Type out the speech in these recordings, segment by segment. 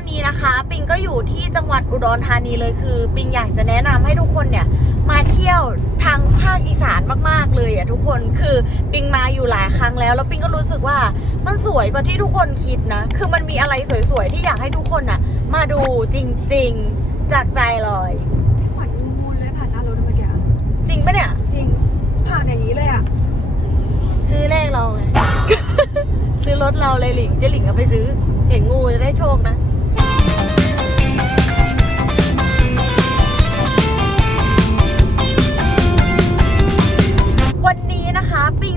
อยู่ที่จังหวัดอุดรธานีเลยคือ ปิงอยากจะแนะนำให้ทุกคนเนี่ยมาเที่ยวทางภาคอีสานมากๆเลยอะทุกคนคือปิงมาอยู่หลายครั้งแล้ว แล้วปิงก็รู้สึกว่ามันสวยกว่าที่ทุกคนคิดนะ คือมันมีอะไรสวยๆที่อยากให้ทุกคนน่ะมาดูจริงๆจากใจเลยขวัญมูลเลยผ่านหน้ารถเมื่อกี้อะจริงปะเนี่ย จริงผ่านอย่างนี้เลยอะซื้อเลขเราไงซื้อรถเราเลยหลิงเจ๊หลิงก็ไปซื้อ เห็นงูจะได้โชคนะ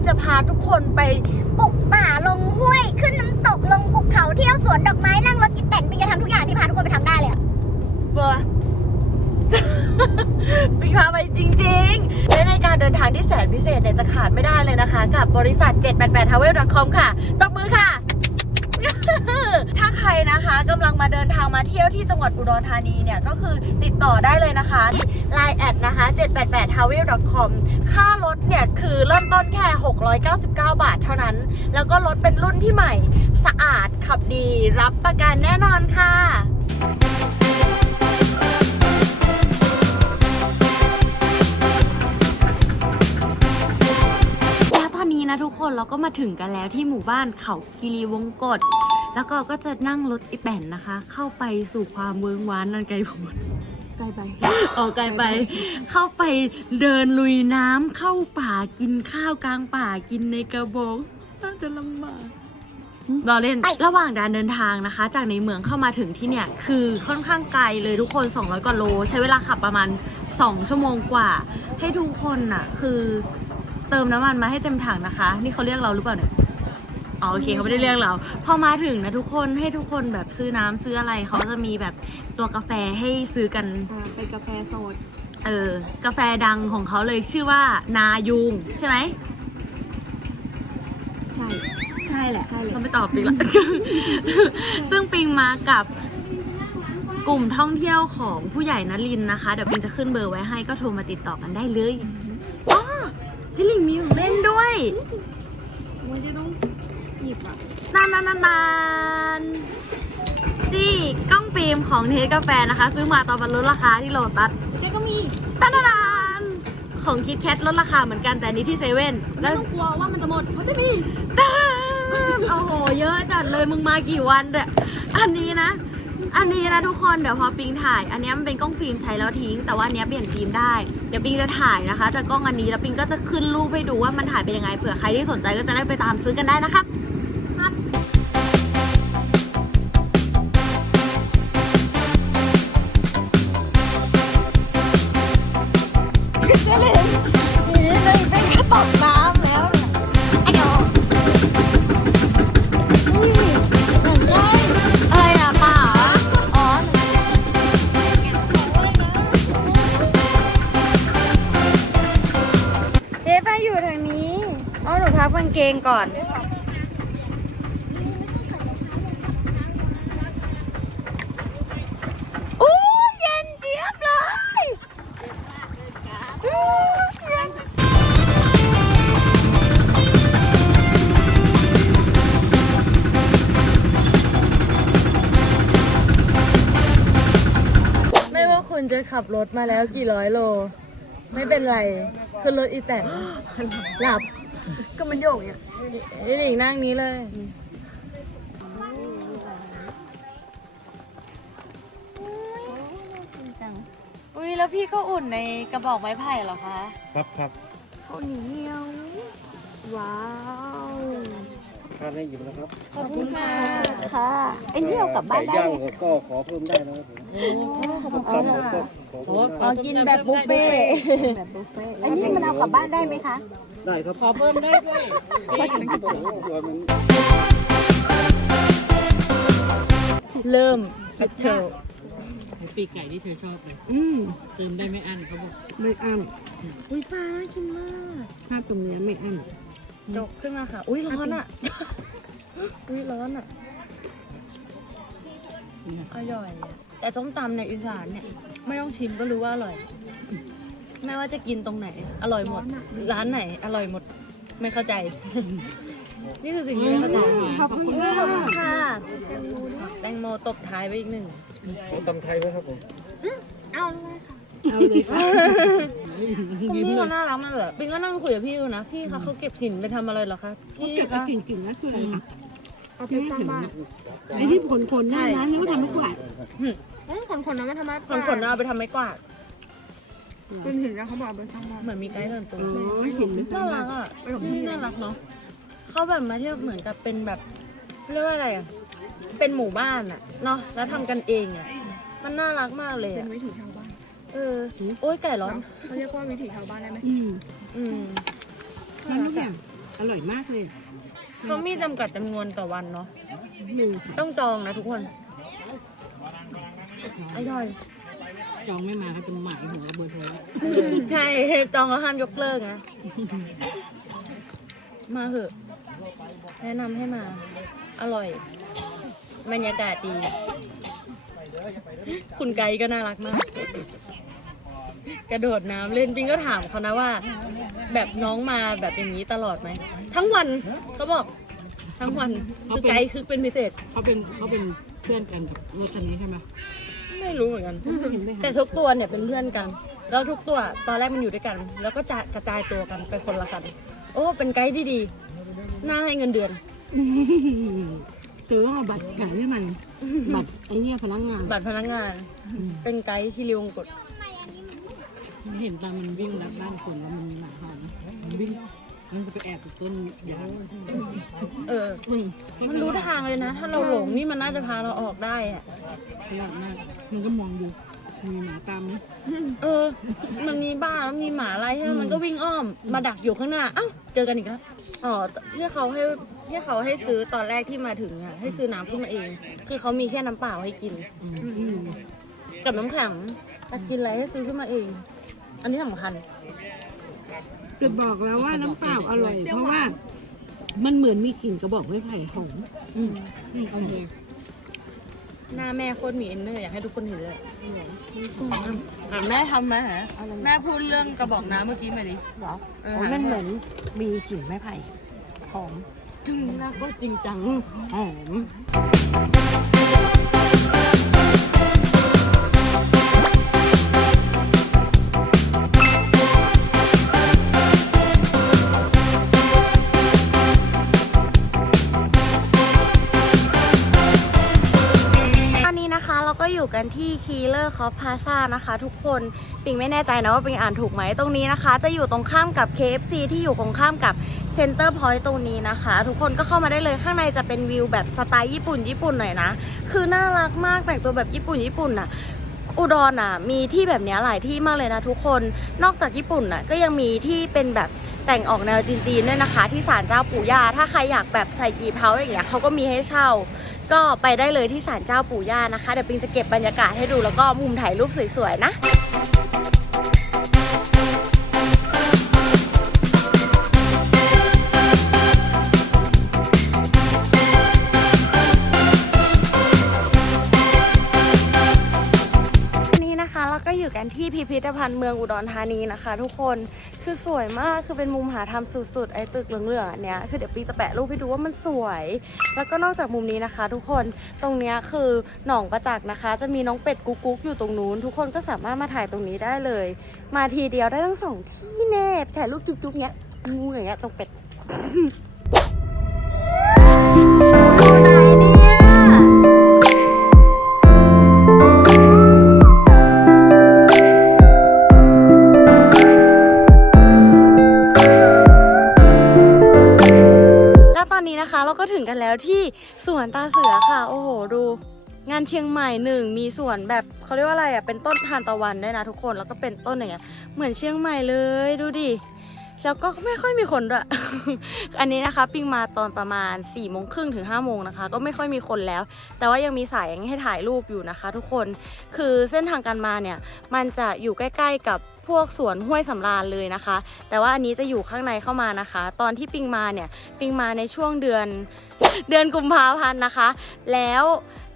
นะคะปิงจะพาทุกคนไปปลุกป่าลงห้วย ขึ้นน้ำตกลงภูเขาเที่ยวสวนดอกไม้นั่งรถอีแตนไปจะทำทุกอย่างที่พาทุกคนไปทำได้เลยอะเบอร์ปิงพาไปจริงๆ และในการเดินทางที่แสนพิเศษเนี่ยจะขาดไม่ได้เลยนะคะ กับบริษัท 788 travel com ค่ะ ตบมือค่ะ ถ้าใคร มาเดินทางมาเที่ยวที่จังหวัดอุดรธานีเนี่ยก็คือติดต่อได้เลยนะคะที่ Line แอดนะคะ 788 travel com ค่ารถเนี่ยคือเริ่มต้นแค่ 699 บาทเท่านั้น แล้วก็รถเป็นรุ่นที่ใหม่สะอาดขับดีรับประกันแน่นอนค่ะนะทุกคนเราก็มาถึงกันแล้วที่หมู่บ้านเขาคีรีวงกฏ แล้วก็ก็จะนั่งรถอีแตนนะคะ เข้าไปสู่ความเมืองว้านนันไกลโพ้นไกลไปออกไกลไป เข้าไปเดินลุยน้ำเข้าป่ากินข้าวกลางป่ากินในกระบอกน่าจะลำบากรอเล่น ระหว่างการเดินทางนะคะ จากในเมืองเข้ามาถึงที่เนี่ย คือค่อนข้างไกลเลยทุกคน 200กว่าโล ใช้เวลาขับประมาณ 2 ชั่วโมงกว่า ให้ทุกคนน่ะ คือเติมน้ำมันมาให้เต็มถังนะคะ นี่เขาเรียกเราหรือเปล่าเนี่ย อ๋อโอเคเขาไม่ได้เรียกเราพอมาถึงนะทุกคนให้ทุกคนแบบซื้อน้ำซื้ออะไรเขาจะมีแบบตัวกาแฟให้ซื้อกัน อ่าเป็นกาแฟโซดเออกาแฟดังของเขาเลยชื่อว่านายุงใช่ไหมใช่ ใช่แหละใช่เลย เขาไม่ตอบดีกละ ซึ่งปิงมากับกลุ่มท่องเที่ยวของผู้ใหญ่นลินทร์นะคะเดี๋ยวปิงจะขึ้นเบอร์ไว้ให้ก็โทรมาติดต่อกันได้เลยอ๋อจิลิงมีของเล่นด้วย มันจะต้อง หยิบอะนานนานนานนานนี่กล้องฟิล์มของเทสกาแฟนะคะ ซื้อมาตอนมันลดราคาที่โลตัสแกก็มีตานานานของคิดแคทลดราคาเหมือนกันแต่อันนี้ที่เซเว่นไม่แล้วต้องกลัวว่ามันจะหมดเพราะจะมีตานโอ้โหเยอะจัดเลยมึงมากี่วันเด้ออันนี้นะ อันนี้นะทุกคนเดี๋ยวพอปิงถ่าย อันนี้มันเป็นกล้องฟิล์มใช้แล้วทิ้ง แต่ว่าอันเนี้ยเปลี่ยนฟิล์มได้ เดี๋ยวปิงจะถ่ายนะคะจากกล้องอันนี้แล้วปิงก็จะขึ้นรูปให้ดูว่ามันถ่ายเป็นยังไงเผื่อใครที่สนใจก็จะได้ไปตามซื้อกันได้นะครัางเกงก่อนอู้เย็นเจี๊ยบเลยไม่ว่าคุณจะขับรถมาแล้วกี่ร้อยโล ไม่เป็นไรคือรถอีแตนหลับ ก็มันโยกเนี่ยนี่หลิงนั่งนี้เลยอุ้ยแล้วพี่ก็อุ่นในกระบอกไม้ไผ่เหรอคะ ครับครับข้าวเหนียวว้าว ทานได้อยู่นะครับขอบคุณค่ะค่ะไอ้นี่เอากลับบ้านได้ไก่ย่างเลยก็ขอเพิ่มได้นะครับผมส้มตำก็ขอเพิ่มอ๋อได้กินแบบบุฟเฟ่ต์แบบบุฟเฟ่ต์ไอ้นี่มันเอากลับบ้านได้ไหมคะได้ครับขอเพิ่มได้ด้วยเพราะฉันก็บอกว่ามันเริ่มปิดเชลปีกไก่ที่เธอชอบเลยอืมเติมได้ไม่อั้นเขาบอกไม่อั้นอุ้ยฟ้ากินมากถ้าตรงเนี้ยไม่อั้น จกขึ้นมาค่ะ อุ้ยร้อนอะ อุ้ยร้อนอะ อร่อยอะแต่ส้มตำในอีสานเนี่ย ไม่ต้องชิมก็รู้ว่าอร่อย ไม่ว่าจะกินตรงไหน อร่อยหมด ร้านไหน อร่อยหมด ไม่เข้าใจ นี่คือสิ่งที่ไม่เข้าใจขอบคุณค่ะค่ะแตงโมตบท้ายไปอีกหนึ่งเอาตำไทยไหมครับผม เอาเลยค่ะ เอาเลยค่ะคุณ พี่เขาน่ารักมากเลยปิงก็นั่งคุยกับพี่อยู่นะ พี่คะเขาเก็บหินไปทำอะไรเหรอคะพี่เก็บไอ้คะกลิ่นกลิ่นนั่นคืออะไรคะเอาไปตั้งบ้านไอ้ที่ผลคนๆนั่นนะนี่ก็ทำไม่กวาดคนคนๆนั้นมันทำไมคนขนเอาไปทำไม้กวาดเป็นหินแล้วเขาบอกเอาไปตั้งบ้านเหมือนมีไกด์เดินตัวอ๋อเห็นไหมน่ารักอะพี่น่ารักเนาะเขาแบบมาเที่ยวเหมือนกับเป็นแบบเรียกว่าอะไรอะเป็นหมู่บ้านอะเนาะแล้วทำกันเองอะมันน่ารักมากเลยเป็นอะ วิถีชาวบ้าน เออ โอ๊ยไก่ร้อนเขาเรียกว่าวิถีชาวบ้านได้ไหมอืมอืมมันทุกอย่างอร่อยมากเลยเขามีจำกัดจำนวนต่อวันเนาะมีต้องจองนะทุกคนอร่อยจองไม่มาเขาจะหมายหัวเบอร์โทรใช่จองแล้วห้ามยกเลิกนะมาเหอะ แนะนำให้มา อร่อยบรรยากาศดี คุณไกด์ก็น่ารักมาก กระโดดน้ำเล่นจริงก็ถามเขานะว่า แบบน้องมาแบบอย่างนี้ตลอดไหม ทั้งวันเขาบอกทั้งวันคือไกด์คือเป็นพิเศษ เขาเป็นเขาเป็นเพื่อนกันกับรถคันนี้ใช่ไหมไม่รู้เหมือนกันเห็นไหมแต่คะทุกตัวเนี่ยเป็นเพื่อนกัน แล้วทุกตัวตอนแรกมันอยู่ด้วยกัน แล้วก็จะกระจายตัวกันไปคนละคัน โอ้ เป็นไกด์ที่ดีน่าให้เงินเดือนถือว่าเอาบัตรขายให้มัน บัตรไอ้เนี่ยพนักงาน บัตรพนักงาน เป็นไกด์ที่ริวงกด เห็นตอนมันวิ่งลัดบ้านคนแล้วมันมีหมาเห่านะมันวิ่งมันจะไปแอบอยู่ต้นยางเออมันรู้ทางเลยนะ ถ้าเราหลงนี่มันน่าจะพาเราออกได้อะขยับมากมันก็มองดูมีหมาตามไหมเออ มันมีบ้าแล้วมีหมาอะไรใช่ไหมมันก็วิ่งอ้อมมาดักอยู่ข้างหน้า เอ้า เจอกันอีกแล้ว อ๋อที่เขาให้ที่เขาให้ซื้อตอนแรกที่มาถึงอะให้ซื้อน้ำขึ้นมาเอง คือเขามีแค่น้ำเปล่าให้กิน อืมอืมกับน้ำแข็งแต่กินอะไรให้ซื้อขึ้นมาเอง อันนี้สำคัญ จะบอกแล้วว่าน้ำเปล่าอร่อย เพราะว่า มันเหมือนมีกลิ่นกระบอกไม้ไผ่หอมอืมอืมโอเคหน้าแม่โคตรมีเอนเนอร์อยากให้ทุกคนเห็นเลยอะแม่ทำไหมฮะแม่พูดเรื่องกระบอกน้ำเมื่อกี้มาดิเหรอเออ โอ้ยมันเหมือนมีกลิ่นไม้ไผ่หอมน่าก็จริงจัง หอม คีเลอร์คอฟพาซานะคะ ทุกคนปิงไม่แน่ใจนะว่าปิงอ่านถูกไหมตรงนี้นะคะ จะอยู่ตรงข้ามกับ KFC ที่อยู่ตรงข้ามกับเซ็นเตอร์พอยต์ตรงนี้นะคะ ทุกคนก็เข้ามาได้เลยข้างในจะเป็นวิวแบบสไตล์ญี่ปุ่นญี่ปุ่นหน่อยนะ คือน่ารักมากแต่งตัวแบบญี่ปุ่นญี่ปุ่นน่ะอุดรน่ะมีที่แบบนี้หลายที่มากเลยนะทุกคนนอกจากญี่ปุ่นน่ะก็ยังมีที่เป็นแบบแต่งออกแนวจีนๆด้วยนะคะ ที่ศาลเจ้าปู่ย่าถ้าใครอยากแบบใส่กีเพาอย่างเงี้ยเขาก็มีให้เช่า ก็ไปได้เลยที่ศาลเจ้าปู่ย่านะคะ เดี๋ยวปิงจะเก็บบรรยากาศให้ดูแล้วก็มุมถ่ายรูปสวยๆนะ ก็อยู่กันที่พิพิธภัณฑ์เมืองอุดรธานีนะคะ ทุกคนคือสวยมากคือเป็นมุมหาทำสุดๆไอ้ตึกเหลืองๆอันเนี้ยคือเดี๋ยวปีจะแปะรูปให้ดูว่ามันสวย แล้วก็นอกจากมุมนี้นะคะ ทุกคนตรงเนี้ยคือหนองประจักษ์นะคะ จะมีน้องเป็ดกุ๊กกุ๊กอยู่ตรงนู้น ทุกคนก็สามารถมาถ่ายตรงนี้ได้เลย มาทีเดียวได้ทั้งสองที่แน่ถ่ายรูปจุ๊บๆเนี้ยงูอย่างเงี้ยตรงเป็ด นี้นะคะ เราก็ถึงกันแล้วที่สวนตาเสือค่ะ โอ้โหดู งานเชียงใหม่หนึ่งมีสวนแบบเขาเรียกว่าอะไรอะเป็นต้นทานตะวันด้วยนะทุกคนแล้วก็เป็นต้นอย่างเงี้ยเหมือนเชียงใหม่เลยดูดิ แล้วก็ไม่ค่อยมีคนด้วย อันนี้นะคะปิงมาตอนประมาณ4ี่โมงครึ่งถึง5้าโมงนะคะ ก็ไม่ค่อยมีคนแล้ว แต่ว่ายังมีสายให้ถ่ายรูปอยู่นะคะ ทุกคน คือเส้นทางการมาเนี่ย มันจะอยู่ใกล้ ๆ กับพวกสวนห้วยสำราญเลยนะคะ แต่ว่าอันนี้จะอยู่ข้างในเข้ามานะคะ ตอนที่ปิงมาเนี่ย ปิงมาในช่วงเดือนเดือนกุมภาพันธ์นะคะ แล้ว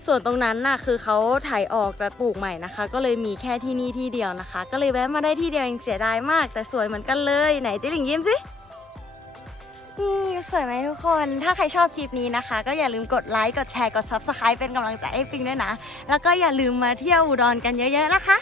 ส่วนตรงนั้นน่ะคือเขาถ่ายออกจะปลูกใหม่นะคะ ก็เลยมีแค่ที่นี่ที่เดียวนะคะ ก็เลยแวะมาได้ที่เดียวยังเสียดายมาก แต่สวยเหมือนกันเลยไหนเจ๊หลิงยิ้มสินี่สวยไหมทุกคน ถ้าใครชอบคลิปนี้นะคะ ก็อย่าลืมกดไลค์ กดแชร์ กด Subscribe เป็นกำลังใจให้ปิงด้วยนะ แล้วก็อย่าลืมมาเที่ยวอุดรกันเยอะๆนะคะ